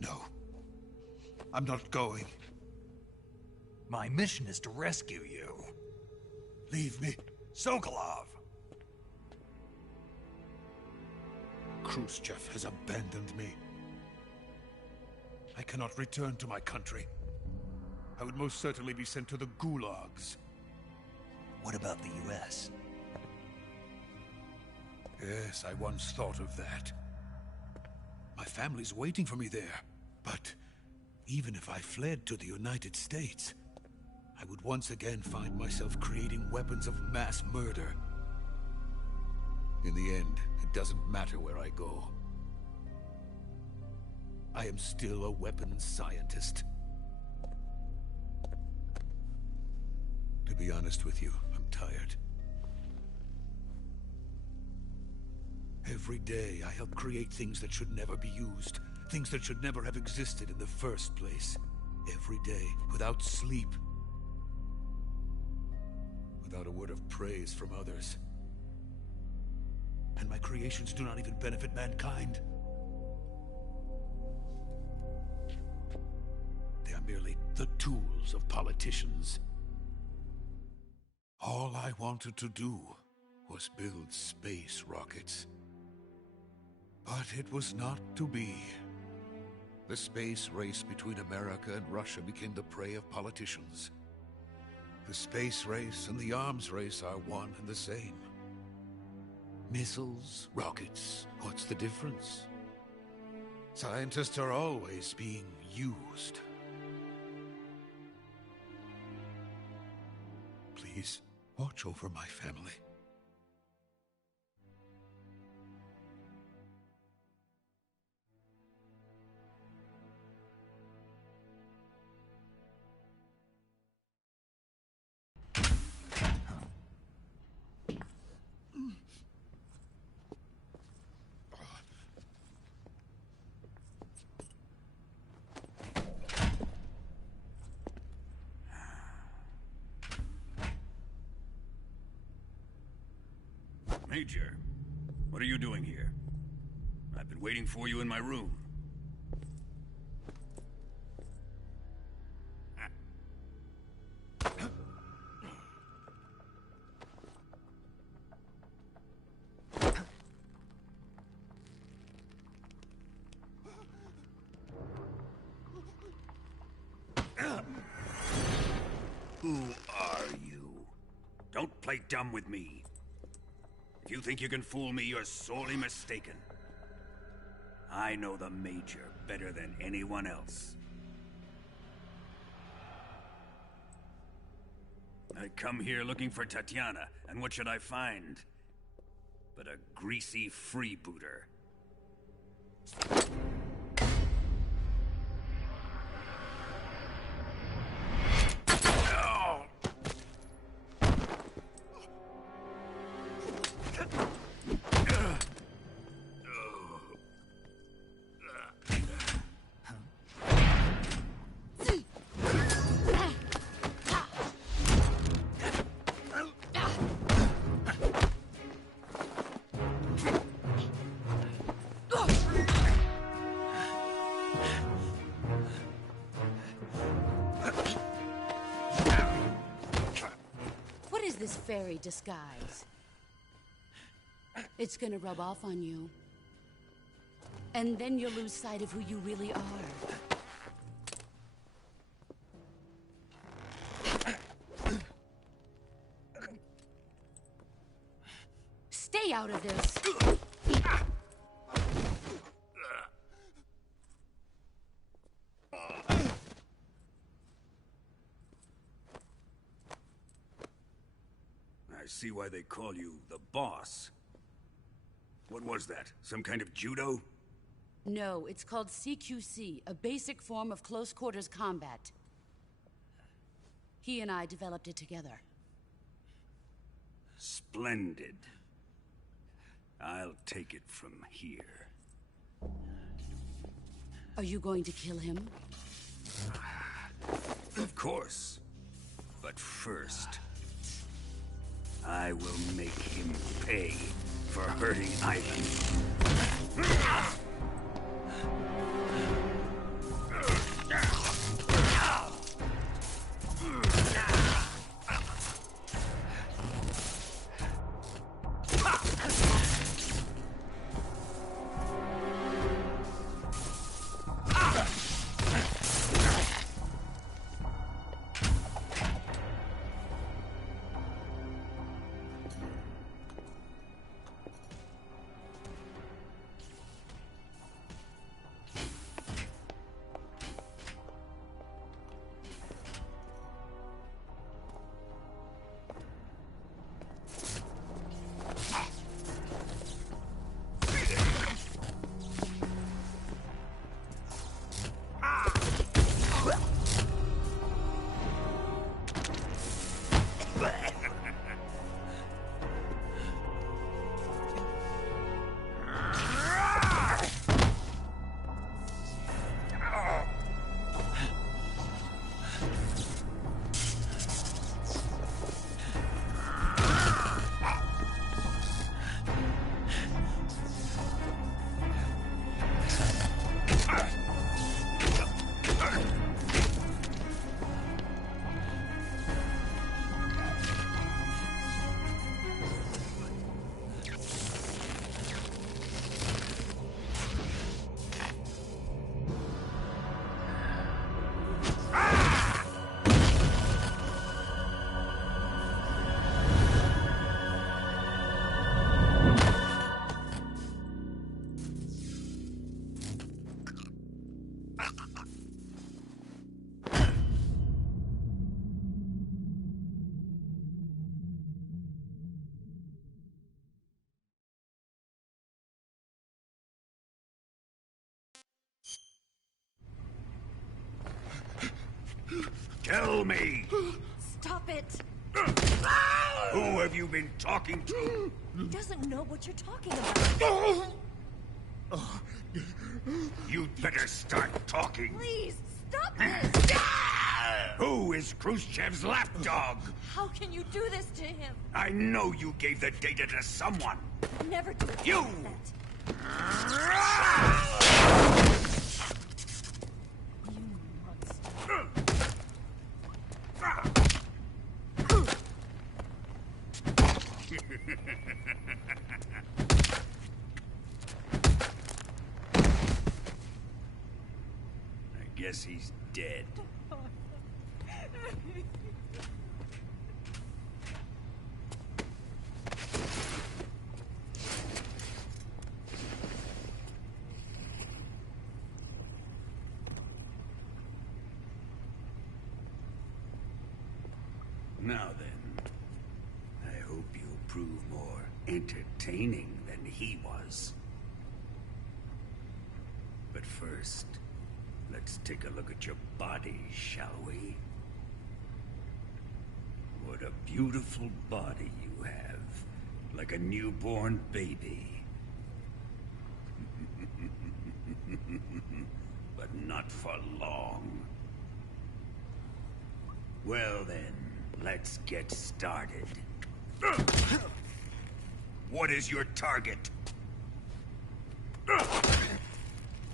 No. I'm not going. My mission is to rescue you. Leave me. Sokolov! Khrushchev has abandoned me. I cannot return to my country. I would most certainly be sent to the gulags. What about the US? Yes, I once thought of that. My family's waiting for me there. But even if I fled to the United States, I would once again find myself creating weapons of mass murder. In the end, it doesn't matter where I go. I am still a weapons scientist. To be honest with you, I'm tired. Every day, I help create things that should never be used. Things that should never have existed in the first place. Every day, without sleep. Without a word of praise from others. And my creations do not even benefit mankind. They are merely the tools of politicians. All I wanted to do was build space rockets. But it was not to be. The space race between America and Russia became the prey of politicians. The space race and the arms race are one and the same. Missiles, rockets, what's the difference? Scientists are always being used. Please, watch over my family. Major, what are you doing here? I've been waiting for you in my room. Who are you? Don't play dumb with me. If you think you can fool me, you're sorely mistaken. I know the Major better than anyone else. I come here looking for Tatiana, and what should I find? But a greasy freebooter. This fairy disguise. It's gonna rub off on you. And then you'll lose sight of who you really are. Stay out of this! I see why they call you the boss. What was that? Some kind of judo? No, it's called CQC, a basic form of close quarters combat. He and I developed it together. Splendid. I'll take it from here. Are you going to kill him? Of course. But first, I will make him pay for hurting Ivan. Tell me! Stop it! Who have you been talking to? He doesn't know what you're talking about. You'd better start talking. Please, stop this! Who is Khrushchev's lapdog? How can you do this to him? I know you gave the data to someone. Never do You! that. You monster. I guess he's dead. Now then, I hope you'll prove more entertaining than he was. But first, let's take a look at your body, shall we? What a beautiful body you have, like a newborn baby. But not for long. Well then, let's get started. What is your target?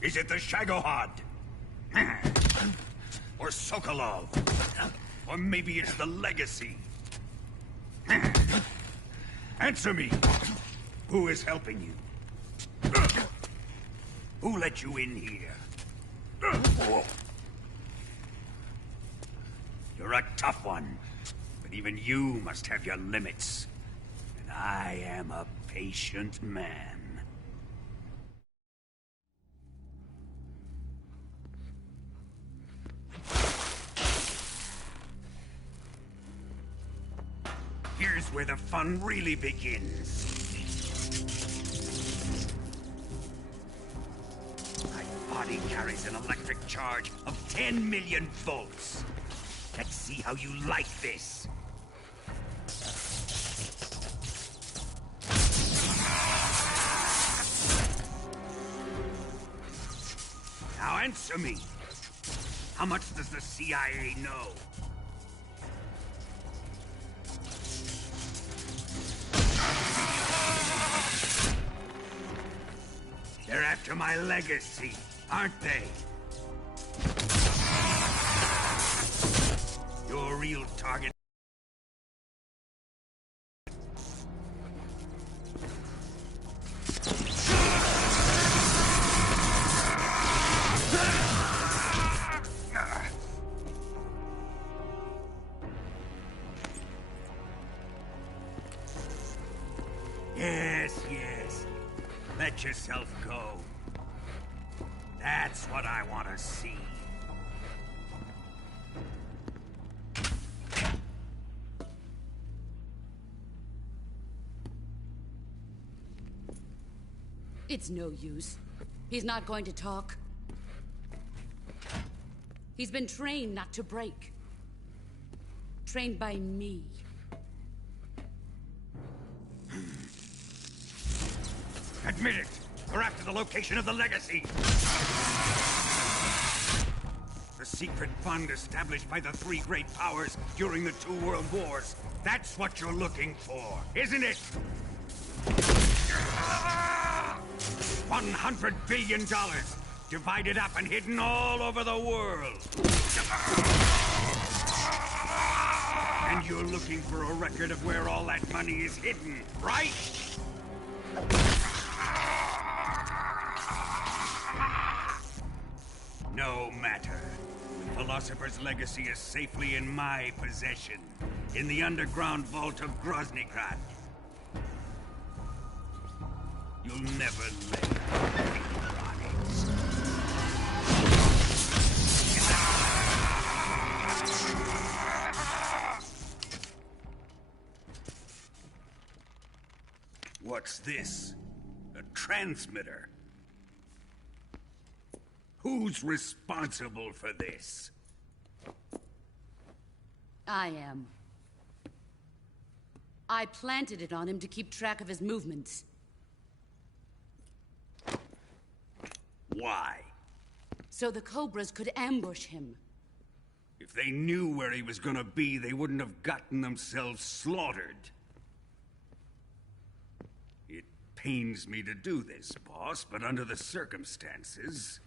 Is it the Shagohod? Or Sokolov? Or maybe it's the Legacy? Answer me! Who is helping you? Who let you in here? You're a tough one, but even you must have your limits. And I am a patient man. Here's where the fun really begins. My body carries an electric charge of 10 million volts. Let's see how you like this. Now answer me. How much does the CIA know? They're after my legacy, aren't they? Your real target. Yes. Let yourself go. That's what I want to see. It's no use. He's not going to talk. He's been trained not to break. Trained by me. Admit it! We're after the location of the Legacy! The secret fund established by the three great powers during the 2 world wars. That's what you're looking for, isn't it? $100 billion, divided up and hidden all over the world. And you're looking for a record of where all that money is hidden, right? No matter. The Philosopher's Legacy is safely in my possession, in the underground vault of Groznygrad. You'll never lay on it. What's this? A transmitter? Who's responsible for this? I am. I planted it on him to keep track of his movements. Why? So the Cobras could ambush him. If they knew where he was gonna be, they wouldn't have gotten themselves slaughtered. It pains me to do this, boss, but under the circumstances,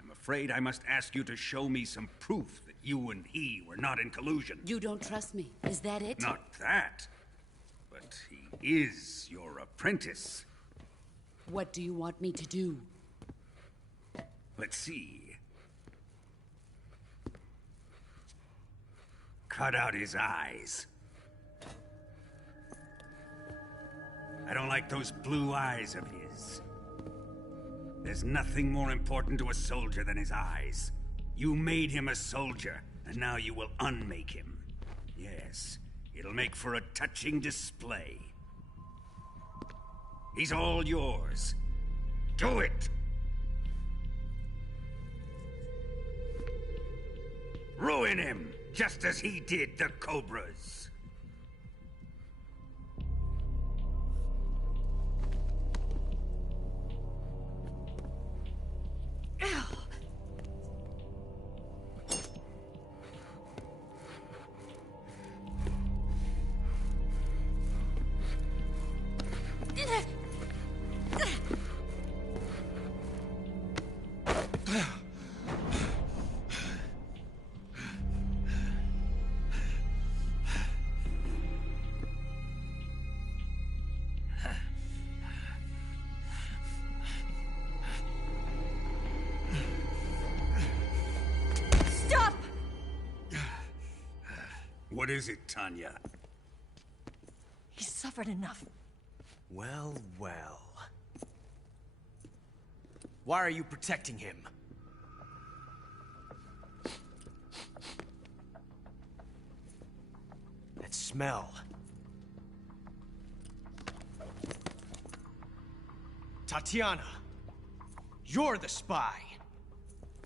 I'm afraid I must ask you to show me some proof that you and he were not in collusion. You don't trust me, is that it? Not that, but he is your apprentice. What do you want me to do? Let's see. Cut out his eyes. I don't like those blue eyes of his. There's nothing more important to a soldier than his eyes. You made him a soldier, and now you will unmake him. Yes, it'll make for a touching display. He's all yours. Do it! Ruin him, just as he did the Cobras. Stop! What is it, Tanya? He's suffered enough. Well, well. Why are you protecting him? That smell. Tatiana, you're the spy.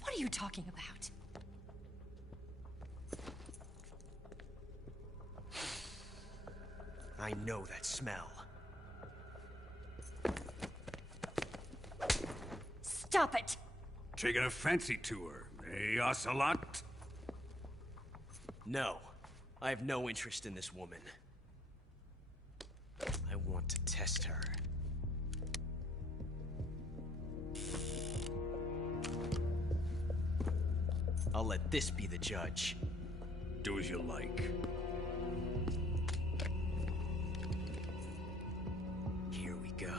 What are you talking about? I know that smell. Stop it! Taking a fancy to her, eh, Ocelot? No, I have no interest in this woman. I want to test her. I'll let this be the judge. Do as you like. Here we go.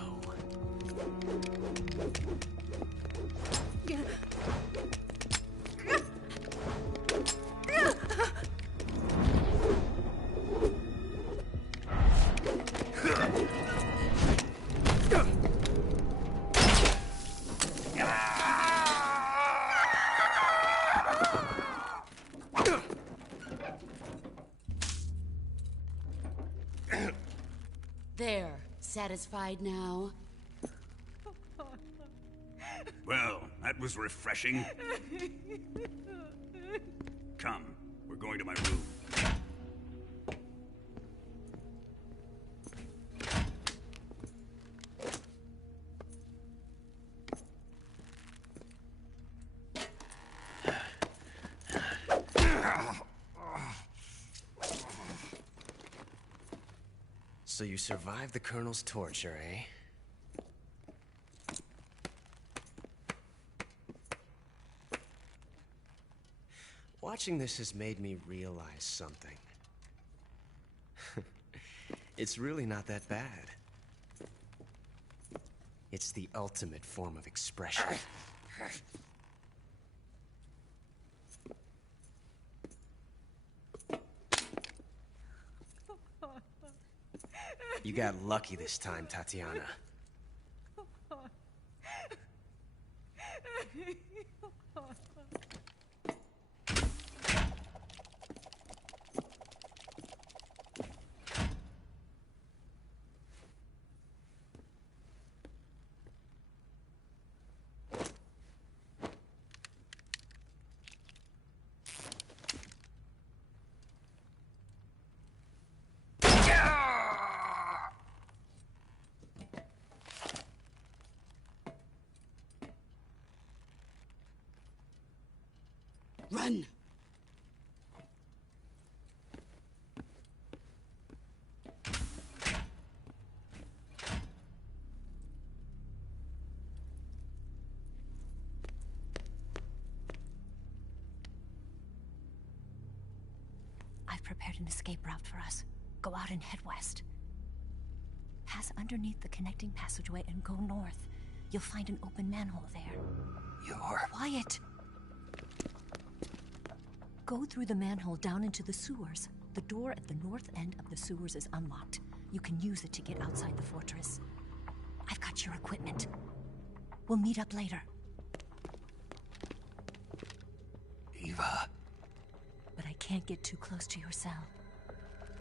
There. Satisfied now? Well, that was refreshing. Come, we're going to my room. So you survived the Colonel's torture, eh? Watching this has made me realize something. It's really not that bad. It's the ultimate form of expression. You got lucky this time, Tatiana. Run! I've prepared an escape route for us. Go out and head west. Pass underneath the connecting passageway and go north. You'll find an open manhole there. You're... Quiet! Go through the manhole down into the sewers. The door at the north end of the sewers is unlocked. You can use it to get outside the fortress. I've got your equipment. We'll meet up later. Eva... But I can't get too close to your cell.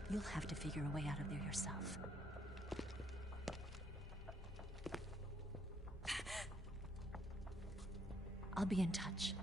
You'll have to figure a way out of there yourself. I'll be in touch.